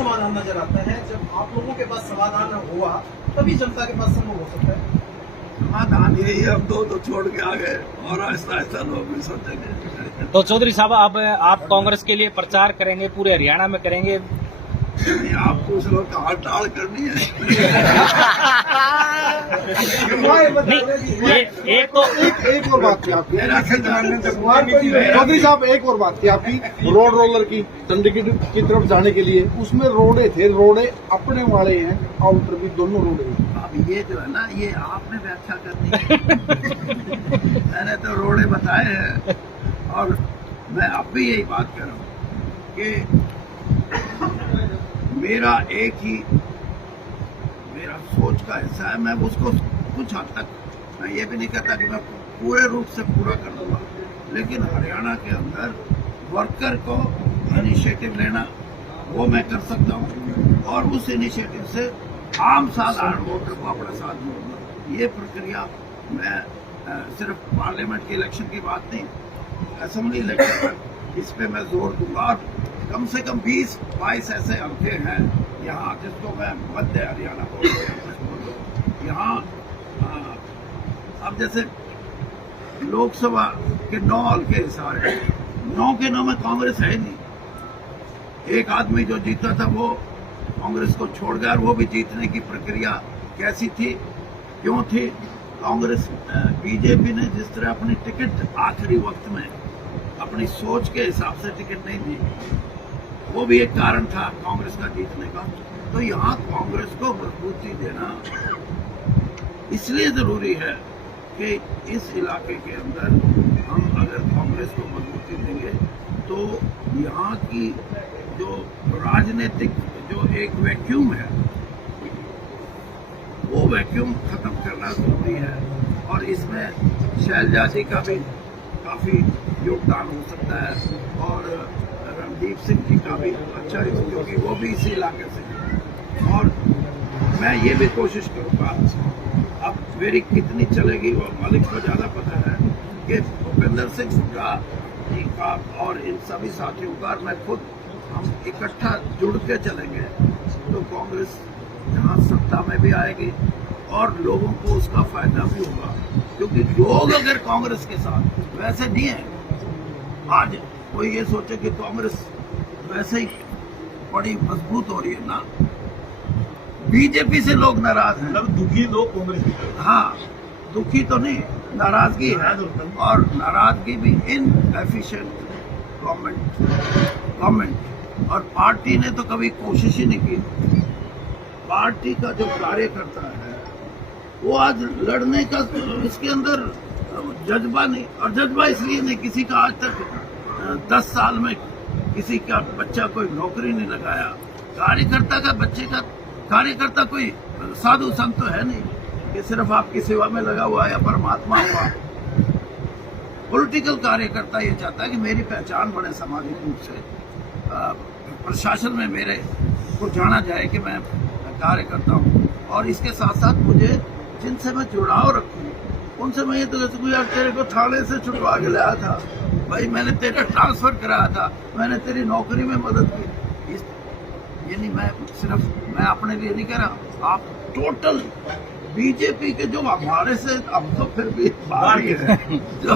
समाधान नजर आता है? जब आप लोगों के पास समाधान हुआ तभी जनता के पास संभव हो सकता है। समाधान यही है, हम दो छोड़ के आ गए और आहिस्ता आहिस्ता लोग भी सोचेंगे। तो चौधरी साहब, अब आप कांग्रेस के लिए प्रचार करेंगे, पूरे हरियाणा में करेंगे? नहीं, आपको उस लोग का हड़ताल करनी है। नहीं, एक और बात थी आपकी चौधरी साहब, एक और बात थी आपकी रोड रोलर की चंडीगढ़ की तरफ जाने के लिए, उसमें रोडे थे, रोडे अपने वाले हैं, आउटर भी दोनों रोडे हैं। अब ये जो है ना, ये आपने व्याख्या करनी है। मैंने तो रोडे बताए हैं और मैं अब भी यही बात कर रहा हूँ कि मेरा एक ही मेरा सोच का हिस्सा है। मैं उसको कुछ हद तक, मैं ये भी नहीं कहता कि मैं पूरे रूप से पूरा कर दूंगा, लेकिन हरियाणा के अंदर वर्कर को इनिशिएटिव लेना वो मैं कर सकता हूँ और उस इनिशिएटिव से आम साधारण वोटर को अपने साथ जोड़ना। ये प्रक्रिया मैं सिर्फ पार्लियामेंट के इलेक्शन की बात नहीं, असेंबली इलेक्शन पर इस पे मैं जोर दूंगा। और कम से कम 20-22 ऐसे हल्के हैं यहाँ जिसको मैं मध्य हरियाणा बोलूँ। यहाँ अब जैसे लोकसभा के 9 हल्के सारे 9 के 9 में कांग्रेस है ही नहीं। एक आदमी जो जीता था वो कांग्रेस को छोड़ गया और वो भी जीतने की प्रक्रिया कैसी थी, क्यों थी? कांग्रेस बीजेपी ने जिस तरह अपनी टिकट आखिरी वक्त में अपनी सोच के हिसाब से टिकट नहीं दी, वो भी एक कारण था कांग्रेस का जीतने का। तो यहाँ कांग्रेस को मजबूती देना इसलिए जरूरी है कि इस इलाके के अंदर हम अगर कांग्रेस को मजबूती देंगे तो यहाँ की जो राजनीतिक जो एक वैक्यूम है वो वैक्यूम खत्म करना जरूरी है। और इसमें शैलजा जी का भी काफी योगदान हो सकता है और रणदीप सिंह जी का भी अच्छा है, क्योंकि वो भी इसी इलाके से है। और मैं ये भी कोशिश करूंगा, अब मेरी कितनी चलेगी वो मालिक को ज्यादा पता है, कि भूपेंद्र सिंह हुड्डा जी का और इन सभी साथियों का मैं खुद हम इकट्ठा जुड़ के चलेंगे तो कांग्रेस यहाँ सत्ता में भी आएगी और लोगों को उसका फायदा भी होगा। क्योंकि लोग अगर कांग्रेस के साथ वैसे नहीं है, आज कोई ये सोचे कि कांग्रेस वैसे ही बड़ी मजबूत हो रही है ना, बीजेपी से लोग नाराज हैं। मतलब दुखी लोग कांग्रेस की तरफ। हाँ, दुखी तो नहीं, नाराजगी है और नाराजगी भी इन एफिशिएंट गवर्नमेंट और पार्टी ने तो कभी कोशिश ही नहीं की। पार्टी का जो कार्यकर्ता है वो आज लड़ने का इसके अंदर जज्बा नहीं, और जज्बा इसलिए नहीं, किसी का आज तक 10 साल में किसी का बच्चा कोई नौकरी नहीं लगाया। कार्यकर्ता का बच्चे का कार्यकर्ता कोई साधु संत तो है नहीं कि सिर्फ आपकी सेवा में लगा हुआ या परमात्मा हुआ। पॉलिटिकल कार्यकर्ता ये चाहता है कि मेरी पहचान बने सामाजिक रूप से, प्रशासन में मेरे को जाना जाए कि मैं कार्यकर्ता हूँ। और इसके साथ साथ मुझे जिनसे मैं जुड़ाव रखूँ उनसे मैं ये तो कह सकूँ, यार तेरे को थाने से छुटवा के लाया था भाई, मैंने तेरा ट्रांसफर कराया था, मैंने तेरी नौकरी में मदद की। ये नहीं, मैं अपने लिए नहीं कह रहा, आप टोटल बीजेपी के जो हमारे से अब तो फिर भी बाहरी है, जो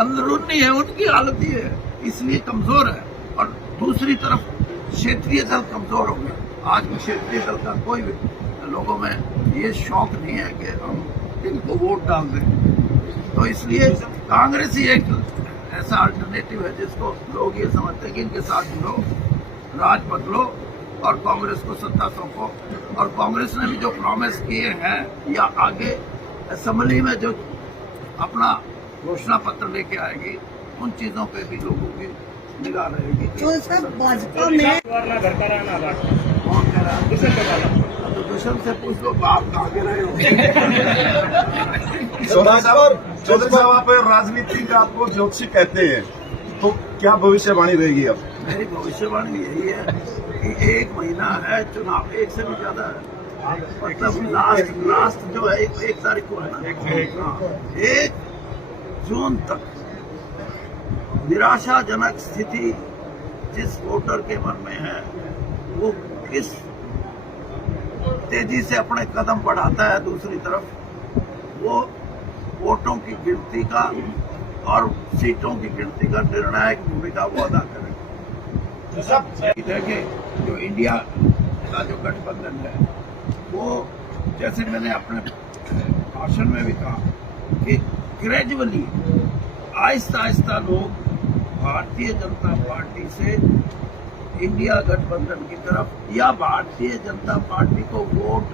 अंदरूनी है उनकी हालत ही है, इसलिए कमजोर है। और दूसरी तरफ क्षेत्रीय दल कमजोर हो गए। आज भी क्षेत्रीय दल का कोई भी लोगों में ये शौक नहीं है कि हम इनको वोट डाल दें। तो इसलिए कांग्रेस ही एक ऐसा अल्टरनेटिव है जिसको लोग ये समझते हैं कि इनके साथ जुड़ो, राज बदलो और कांग्रेस को सत्ता सौंपो। और कांग्रेस ने भी जो प्रॉमिस किए हैं या आगे असेंबली में जो अपना घोषणा पत्र लेके आएगी, उन चीजों पे भी लोगों की निगाह रहेगी। तो सर भाजपा में घर का रहना कौन कह रहा है? तो दुष्यंत से पूछ लो, बाप कहाँ के रहे हो? चौधरी साहब, आप राजनीति का आपको ज्योतिषी कहते हैं, तो क्या भविष्यवाणी रहेगी अब? मेरी भविष्यवाणी यही है कि 1 महीना है, चुनाव 1 से भी ज्यादा है, मतलब लास्ट जो है 1 तारीख को है ना, 1 जून तक निराशाजनक स्थिति जिस वोटर के मन में है वो इस तेजी से अपने कदम बढ़ाता है, दूसरी तरफ वो वोटों की गिनती का और सीटों की गिनती का निर्णायक भूमिका वो अदा करेगा। देखिए, जो इंडिया का जो गठबंधन है वो, जैसे मैंने अपने भाषण में भी कहा कि ग्रेजुअली आहिस्ता आहिस्ता लोग भारतीय जनता पार्टी से इंडिया गठबंधन की तरफ या भारतीय जनता पार्टी को वोट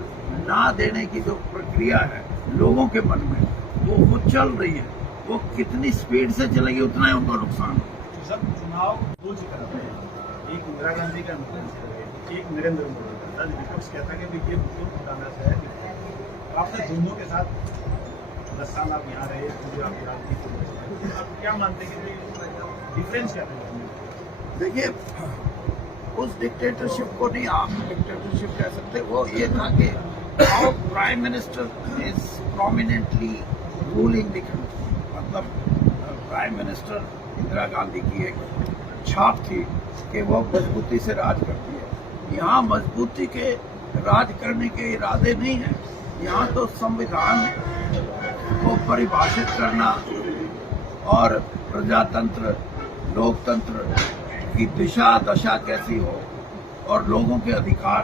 ना देने की जो प्रक्रिया है लोगों के मन में वो चल रही है। वो कितनी स्पीड से चलेगी उतना ही उनको नुकसान हो। सब चुनाव दो तरफ है, एक इंदिरा गांधी का एक नरेंद्र मोदी का। विपक्ष कहता है कि ये दो कांग्रेस है। आपने दोनों के साथ 10 साल आप यहाँ रहे, पूरी आपकी राजनीति, आप क्या मानते हैं कि डिफरेंस क्या है? देखिए, उस डिक्टेटरशिप को नहीं आप डिक्टेटरशिप कह सकते। वो ये था कि our prime minister is prominently ruling the country. मतलब प्राइम मिनिस्टर इंदिरा गांधी की एक छाप थी कि वो मजबूती से राज करती है। यहाँ मजबूती के राज करने के इरादे नहीं है। यहाँ तो संविधान को परिभाषित करना और प्रजातंत्र, लोकतंत्र की दिशा दशा कैसी हो और लोगों के अधिकार,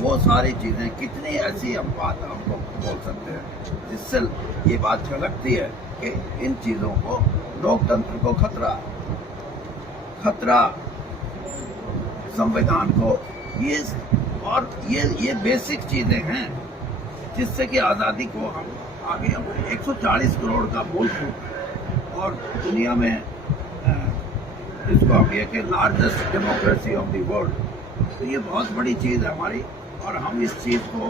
वो सारी चीजें कितनी ऐसी हम बात हमको बोल सकते हैं जिससे ये बात झलकती है कि इन चीजों को, लोकतंत्र को खतरा संविधान को, ये बेसिक चीजें हैं जिससे कि आजादी को हम आगे 140 करोड़ का मुल्क है और दुनिया में इसको हम ये कि largest democracy of the world, तो ये बहुत बड़ी चीज है हमारी। और हम इस चीज को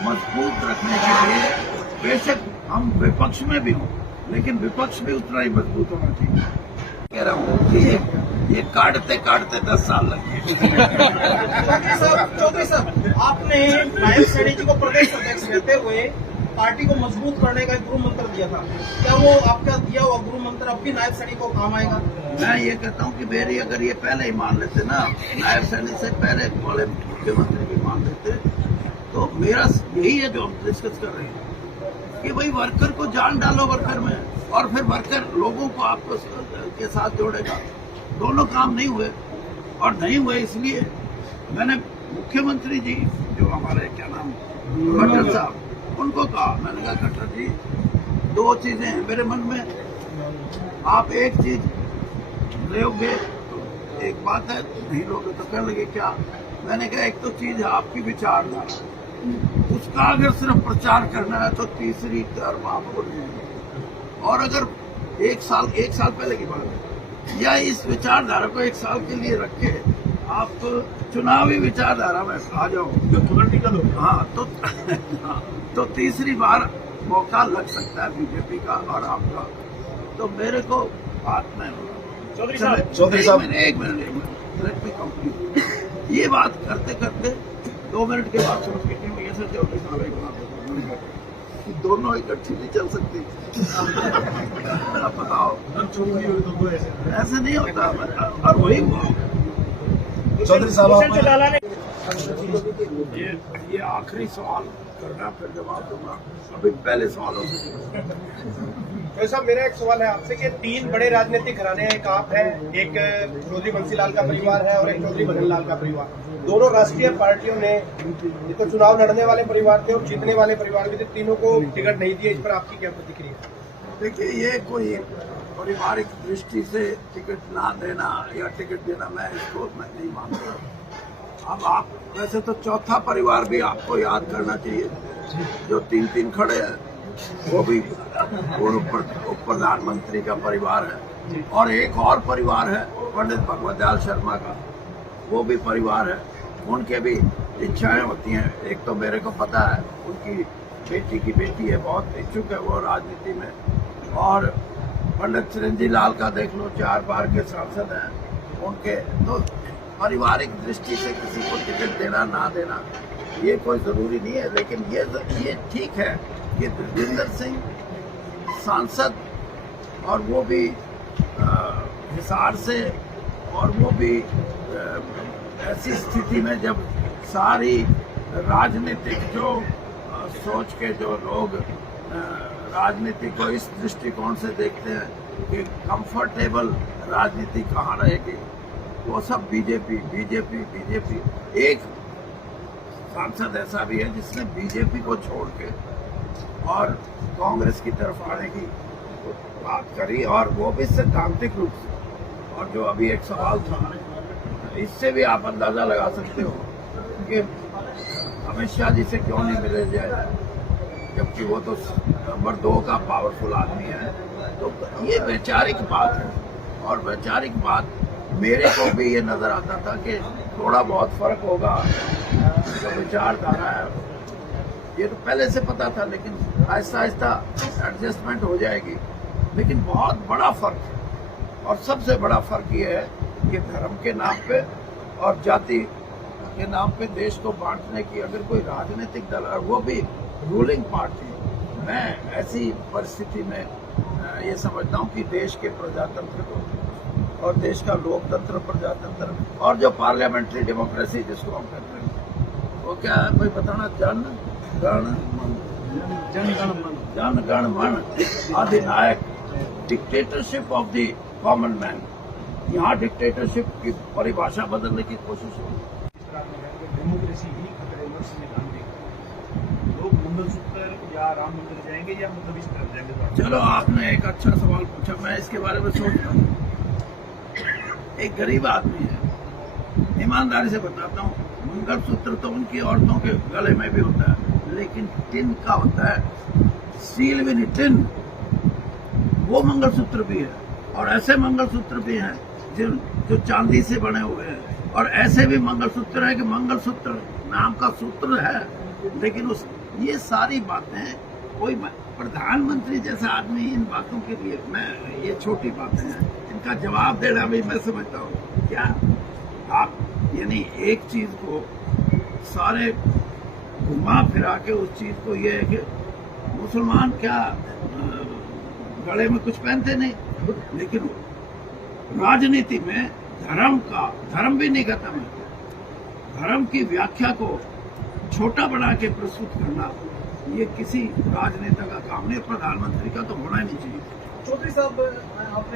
मजबूत रखने के लिए बेशक हम विपक्ष में भी हों, लेकिन विपक्ष भी उतना ही मजबूत होना चाहिए। कह रहा हूँ कि ये काटते काटते 10 साल लग गए। चौधरी साहब, आपने नायब सैनी जी को प्रदेश अध्यक्ष रहते हुए पार्टी को मजबूत करने का गुरु मंत्र दिया था। क्या वो आपका दिया हुआ गुरु मंत्र अब भी नायब सैनी को काम आएगा? मैं ये कहता हूँ कि मेरी अगर ये पहले ही मान लेते ना, नायब सैनी से पहले वाले मुख्यमंत्री भी मान लेते, तो मेरा यही है जो हम डिस्कस कर रहे हैं कि भाई वर्कर को जान डालो वर्कर में, और फिर वर्कर लोगों को आपको के साथ जोड़ेगा। दोनों काम नहीं हुए, और नहीं हुए इसलिए मैंने मुख्यमंत्री जी जो हमारे क्या नाम खट्टर साहब, उनको कहा, मैंने कहा खट्टर जी, दो चीजें हैं मेरे मन में, आप एक चीज लोगे तो एक बात है, नहीं लोगे तो कर लगे क्या। मैंने कहा एक तो चीज है आपकी विचारधारा, उसका अगर सिर्फ प्रचार करना है तो तीसरी टर्म आपको नहीं। और अगर एक साल पहले की बात है, या इस विचारधारा को 1 साल के लिए रखे, आप चुनावी विचारधारा में आ जाओ तो तीसरी बार मौका लग सकता है बीजेपी का और आपका। तो मेरे को बात में चौधरी साहब एक मिनट लेट मी कंप्लीट। ये बात करते करते 2 मिनट के बाद सोच के ऐसे चौधरी साहब एक बात कि दोनों इकट्ठी नहीं चल सकती। अब बताओ, ऐसे नहीं होता। और वही हुआ। चौधरी साहब, ये आखिरी सवाल करना, फिर जवाब दूंगा। अभी पहले सवालों से तो साहब, मेरा एक सवाल है आपसे कि 3 बड़े राजनीतिक घराने हैं, एक आप है, एक चौधरी बंसीलाल का परिवार है और एक चौधरी भजनलाल का परिवार। दोनों राष्ट्रीय पार्टियों ने ये तो चुनाव लड़ने वाले परिवार थे और जीतने वाले परिवार भी थे, तीनों को टिकट नहीं दिए। इस पर आपकी क्या प्रतिक्रिया? देखिए, ये कोई पारिवारिक दृष्टि से टिकट ना देना या टिकट देना, मैं नहीं मानता। अब आप वैसे तो चौथा परिवार भी आपको याद करना चाहिए, जो 3 खड़े हैं, वो भी उप प्रधानमंत्री का परिवार है। और एक और परिवार है पंडित भगवत दयाल शर्मा का, वो भी परिवार है। उनके भी इच्छाएं होती हैं। एक तो मेरे को पता है उनकी बेटी की बेटी है, बहुत इच्छुक है वो राजनीति में। और पंडित चिरंजीव लाल का देख लो, 4 बार के सांसद हैं उनके। तो पारिवारिक दृष्टि से किसी को टिकट देना ना देना ये कोई जरूरी नहीं है। लेकिन ये ठीक है कि भूपिंदर सिंह सांसद, और वो भी हिसार से, और वो भी ऐसी स्थिति में जब सारी राजनीतिक जो सोच के जो लोग राजनीति को इस दृष्टिकोण से देखते हैं कि कंफर्टेबल राजनीति कहाँ रहेगी, वो सब बीजेपी बीजेपी बीजेपी। एक सांसद ऐसा भी है जिसने बीजेपी को छोड़ के और कांग्रेस की तरफ आने की बात करी, और वो भी सैद्धांतिक रूप से। और जो अभी एक सवाल था, इससे भी आप अंदाजा लगा सकते हो कि अमित शाह जी से क्यों नहीं मिले जाए, जबकि वो तो नंबर 2 का पावरफुल आदमी है। तो ये वैचारिक बात है, और वैचारिक बात मेरे को भी ये नजर आता था कि थोड़ा बहुत फर्क होगा जो विचारधारा है, ये तो पहले से पता था, लेकिन आहिस्ता आहिस्ता एडजस्टमेंट हो जाएगी। लेकिन बहुत बड़ा फर्क है, और सबसे बड़ा फर्क ये है कि धर्म के नाम पे और जाति के नाम पे देश को बांटने की अगर कोई राजनीतिक दल है, वो भी रूलिंग पार्टी, मैं ऐसी परिस्थिति में ये समझता हूँ कि देश के प्रजातंत्र को और देश का लोकतंत्र प्रजातंत्र और जो पार्लियामेंट्री डेमोक्रेसी जिसको हम कहते हैं, वो क्या है कोई बताना, जन गण मन अधिनायक, dictatorship of the common man. यहाँ डिक्टेटरशिप की परिभाषा बदलने की कोशिश हो। डेमोक्रेसी ही खतरे में उसने गांधी लोग मंगलसूत्र या राम मंदिर जाएंगे या मतलब इस तरफ जाएंगे। चलो, आपने एक अच्छा सवाल पूछा, मैं इसके बारे में सोच रहा हूँ। एक गरीब आदमी है, ईमानदारी से बताता हूँ, मंगलसूत्र तो उनकी औरतों के गले में भी होता है, लेकिन टिन का होता है, स्टील भी नहीं, टिन, वो मंगलसूत्र भी है। और ऐसे मंगलसूत्र भी हैं जो चांदी से बने हुए हैं, और ऐसे भी मंगलसूत्र है कि मंगलसूत्र नाम का सूत्र है, लेकिन ये सारी बातें कोई प्रधानमंत्री जैसा आदमी इन बातों के लिए, मैं ये छोटी बातें हैं, इनका जवाब देना भी मैं समझता हूँ। क्या आप यानी एक चीज को सारे घुमा फिरा के उस चीज को, ये है कि मुसलमान क्या गले में कुछ पहनते नहीं, लेकिन राजनीति में धर्म भी नहीं खत्म है, धर्म की व्याख्या को छोटा बना के प्रस्तुत करना, ये किसी राजनेता का काम नहीं, प्रधानमंत्री का तो होना ही नहीं चाहिए। चौधरी साहब, आपने